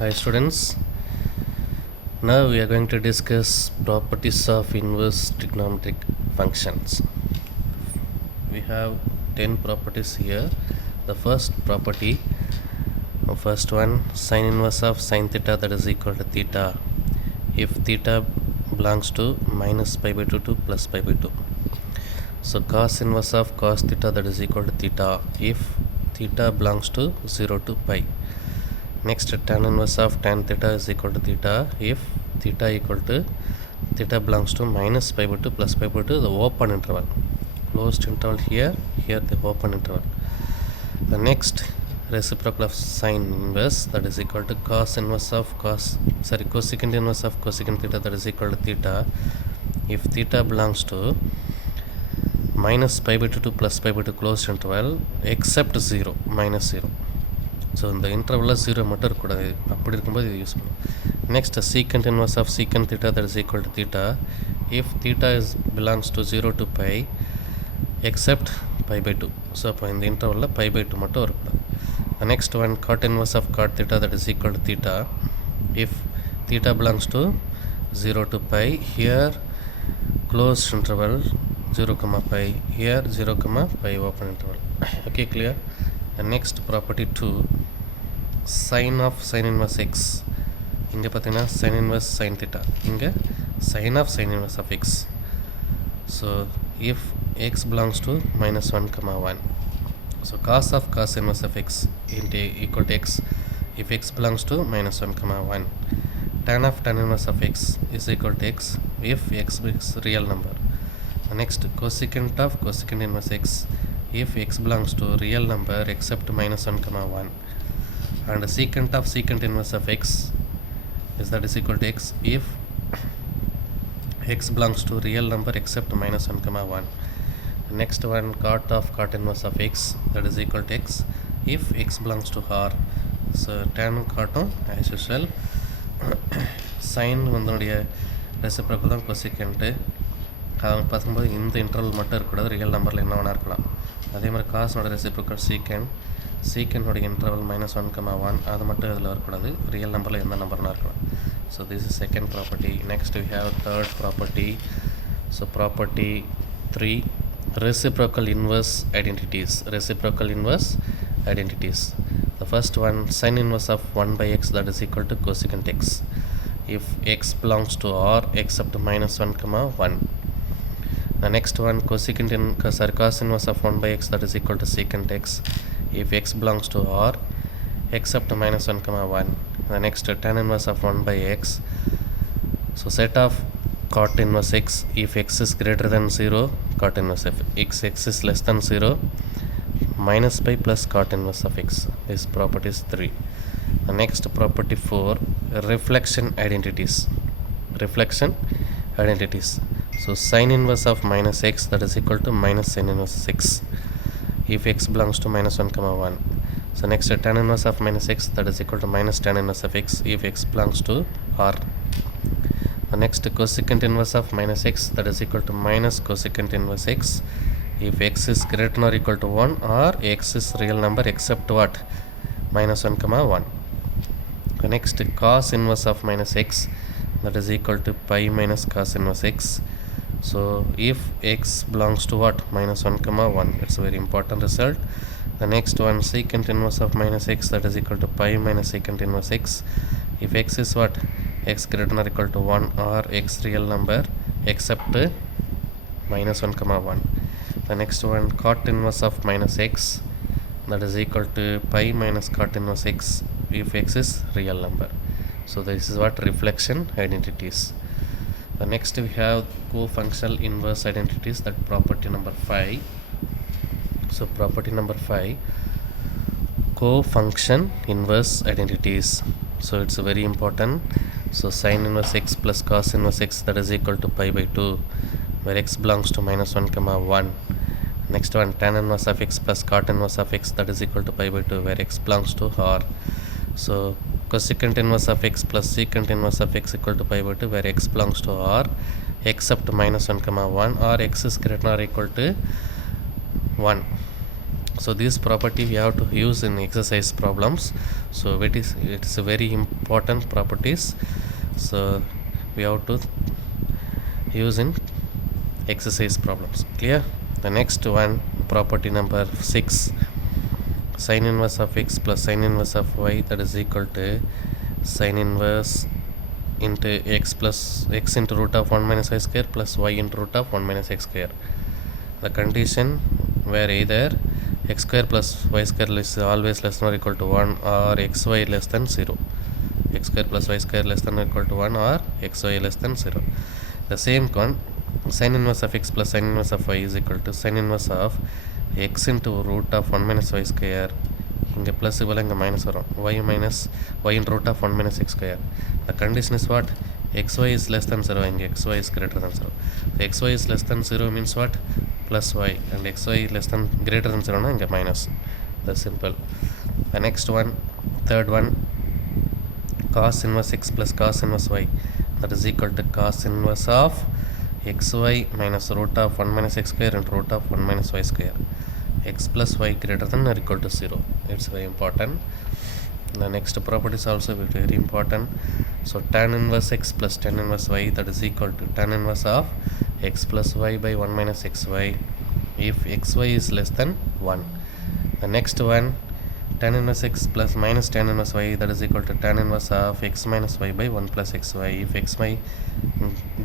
Hi students, now we are going to discuss properties of inverse trigonometric functions. We have 10 properties here. The first property, first one, sin inverse of sin theta that is equal to theta if theta belongs to minus pi by 2 to plus pi by 2. So cos inverse of cos theta that is equal to theta if theta belongs to 0 to pi. Next, tan inverse of tan theta is equal to theta if theta belongs to minus pi by 2 plus pi by 2, the open interval. Closed interval here the open interval. The next, reciprocal of sin inverse that is equal to cosecant inverse of cosecant theta that is equal to theta if theta belongs to minus pi by 2 to plus pi by 2 closed interval except 0, minus 0. So இந்த இன்டர்வலில் 0 மட்டும் இருக்கக்கூடாது, அப்படி இருக்கும்போது இது use பண்ணும். Next secant inverse of secant theta that is equal to theta if theta is belongs to 0 to pi except pi pi 2. So அப்போ இந்த இன்டர்வலில் பை பை 2 மட்டும் இருக்கக்கூடாது. Next one cot inverse of cot theta that is equal to theta if theta belongs to 0 to pi here closed interval 0, pi, here 0, pi open interval. Okay, clear? The next property 2, sin of sin inverse x. இங்கே பார்த்தீங்கன்னா sin inverse sin theta, இங்கே sin of sin inverse of x. So if x belongs to minus 1, 1. So cos of cos inverse of x into equal to x if x belongs to minus 1, 1. Tan of tan inverse of x is equal to x if x is real number. Next, cosecant of cosecant inverse x if x belongs to real number except minus 1, 1. And secant of secant inverse of x is equal to x if x belongs to real number except minus 1, 1. Next one, cot of cot inverse of x that is equal to x if x belongs to r. So tan cot as usual. Sin வந்தனுடைய reciprocal தான் cosecant. அதை பார்க்கும்போது இந்த interval மட்டும் இருக்கக்கூடாது, real நம்பரில் என்ன வேணா இருக்கலாம். அதே மாதிரி காசனோட ரெசிப்ரோக்கல் சீக்கண்டோடைய இன்டர்வல் minus 1, 1 அது மட்டும் இதில் வரக்கூடாது, ரியல் நம்பரில் எந்த நம்பர்னா இருக்கலாம். So this is second property. Next we have third property. So property 3, reciprocal inverse identities. The first one, sin inverse of 1 by x that is equal to cosecant x if x belongs to r except minus 1, 1. The next one, cos inverse of 1 by x that is equal to secant x if x belongs to r except minus 1, 1. The next, tan inverse of 1 by x. So set of cot inverse x if x is greater than 0, cot inverse of x is less than 0, minus pi plus cot inverse of x. This property is 3. The next property 4, reflection identities. So sin inverse of minus x that is equal to minus sin inverse 6 if x belongs to minus 1, 1. So next, tan inverse of minus x that is equal to minus tan inverse of x if x belongs to r. The next, cosecant inverse of minus x that is equal to minus cosecant inverse x if x is greater than or equal to 1 or x is real number except what? Minus 1, 1. The next, cos inverse of minus x that is equal to pi minus cos inverse x. So if x belongs to what? Minus 1, 1. It's a very important result. The next one, secant inverse of minus x that is equal to pi minus secant inverse x if x is what? X greater than or equal to 1 or x real number except minus 1, 1. The next one, cot inverse of minus x that is equal to pi minus cot inverse x if x is real number. So this is what? Reflection identities. The next we have co-functional inverse identities, that property number 5. So property number 5, co-function inverse identities. So it's very important. So sin inverse x plus cos inverse x that is equal to pi by 2 where x belongs to minus 1, 1. Next one, tan inverse of x plus cot inverse of x that is equal to pi by 2 where x belongs to r. So cosecant inverse of x plus secant inverse of x equal to pi by 2 where x belongs to r except minus 1, 1 or x is greater than or equal to 1. So this property we have to use in exercise problems. So it's a very important properties, so we have to use in exercise problems. Clear? The next one, property number 6, sin inverse of x plus sin inverse of y, that is equal to sin inverse into x plus x into root of 1 minus y square plus y into root of 1 minus x square. The condition where either x square plus y square is always less than or equal to 1 or xy less than 0. X square plus y square less than or equal to 1 or xy less than 0. The same one, sin inverse of x plus sin inverse of y is equal to sin inverse of x into root of 1 minus y square. இங்கே plus இவ்வளோ இங்கே minus வரும், y minus y in root of 1 minus x square. The condition is what? xy is less than 0, இங்கே xy is greater than 0. So xy is less than 0 means what? Plus y, and xy less than greater than 0 na inga minus. That's simple. The next one, third one, cos inverse x plus cos inverse y, that is equal to cos inverse of xy minus root of 1 minus x square and root of 1 minus y square. X plus y greater than or equal to 0. It's very important. The next property is also very important. So tan inverse x plus tan inverse y, that is equal to tan inverse of x plus y by 1 minus xy if xy is less than 1. The next one, tan inverse x plus minus tan inverse y, that is equal to tan inverse of x minus y by 1 plus xy if xy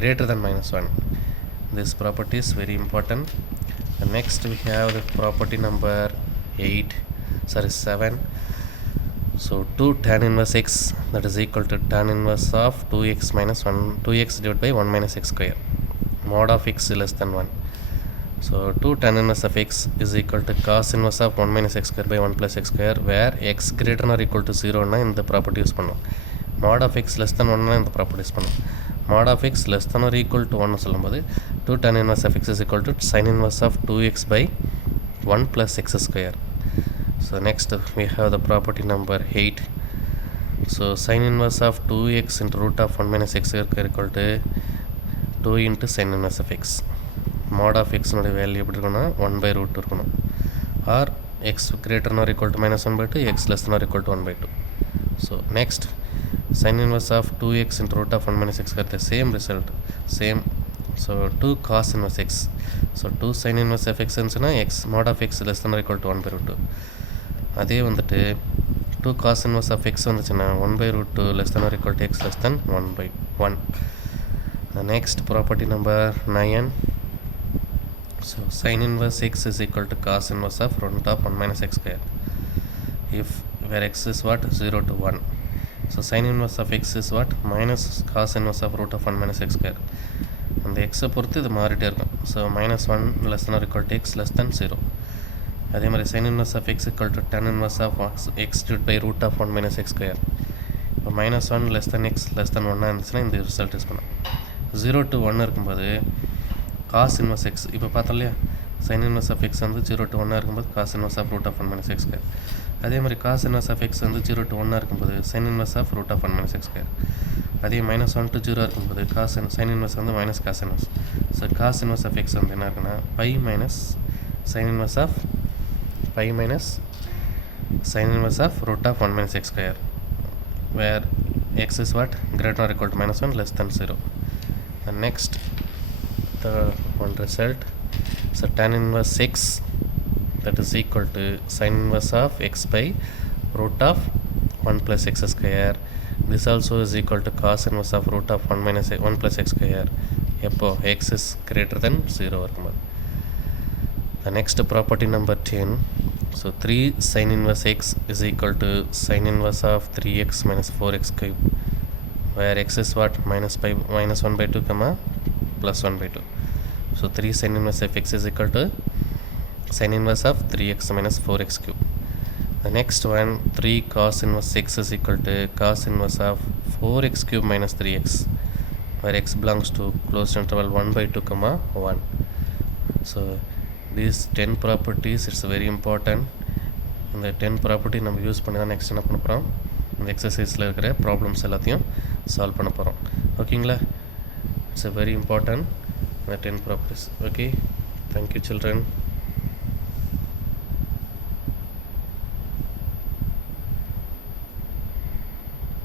greater than minus 1. This property is very important. The next we have the property number 7. So 2 tan inverse x, that is equal to tan inverse of 2x minus 1, 2x divided by 1 minus x square, mod of x less than 1. So 2 tan inverse of x is equal to cos inverse of 1 minus x square by 1 plus x square, where x greater than or equal to 0 na இந்த property use பண்ணும். Mod of x less than 1 na இந்த property use பண்ணும். Mod of x less than or equal to 1 சொல்லும்போது 2 tan inverse of x is equal to sin inverse of 2x by 1 plus x square. So next we have the property number 8. So sin inverse of 2x into root of 1 minus x square equal to 2 into sin inverse of x. Mod of x நோட value எப்படி இருக்குன்னா 1 by root இருக்கணும், or x greater than or equal to minus 1 by 2, x less than or equal to 1 by 2. So next, sin inverse of 2x into root of 1 minus x square, the same result, same. So 2 cos inverse x, so 2 sin inverse of x இருந்துச்சுன்னா x mod of x less than or equal to 1 by root 2. அதே வந்துட்டு 2 cos inverse of x வந்துச்சுன்னா 1 by root 2 less than or equal to x less than 1 by 1. The next property number 9. So sin inverse x is equal to cos inverse of root of 1 minus x square if where x is what? 0 to 1. So sin inverse of x is what? Minus cos inverse of root of 1 minus x square. And the x பொறுத்து இது மாறிட்டே இருக்கும். So minus 1 less than or equal to x less than 0. அதே மாதிரி sin inverse of x equal to tan inverse of x divided by root of 1 minus x square. இப்போ minus 1 less than x less than 1 இருந்துச்சுன்னா இந்த result use பண்ணலாம். 0 to 1 இருக்கும்போது cos inverse x, இப்போ பார்த்தோம் இல்லையா, sin inverse of x வந்து 0 to 1 இருக்கும்போது cos inverse of root of 1 minus x square. அதே மாதிரி cos inverse of x வந்து 0 to 1 இருக்கும்போது sin inverse of root of 1 minus x square. அதே minus 1 to 0 இருக்கும்போது sin inverse வந்து minus cos inverse. So cos inverse of x வந்து என்ன இருக்குன்னா pi minus sin inverse of pi minus sin inverse of root of 1 minus x square, where x is what? Greater than or equal to minus 1 less than 0. And next, the one result, so tan inverse x, that is equal to sin inverse of x by root of 1 plus x square. This also is equal to cos inverse of root of 1 minus 1 plus x square எப்போ x is greater than 0 இருக்கும்போது. The next property number 10. So 3 sin inverse x is equal to sin inverse of 3x minus 4x cube, where x is what? Minus 1 by 2 comma plus 1 by 2. So 3 sin inverse of x is equal to sin inverse of 3x minus 4x cube. The next one, 3 cos inverse x is equal to cos inverse of 4x cube minus 3x, where x belongs to closed interval 1 by 2 comma 1. So these 10 properties, it's very important. இந்த 10 property நம்ம use பண்ணி தான் next என்ன பண்ண போகிறோம், இந்த எக்ஸசைஸில் இருக்கிற problems எல்லாத்தையும் சால்வ் பண்ண போகிறோம். ஓகேங்களா? It's a very important the 10 properties. Okay, thank you children.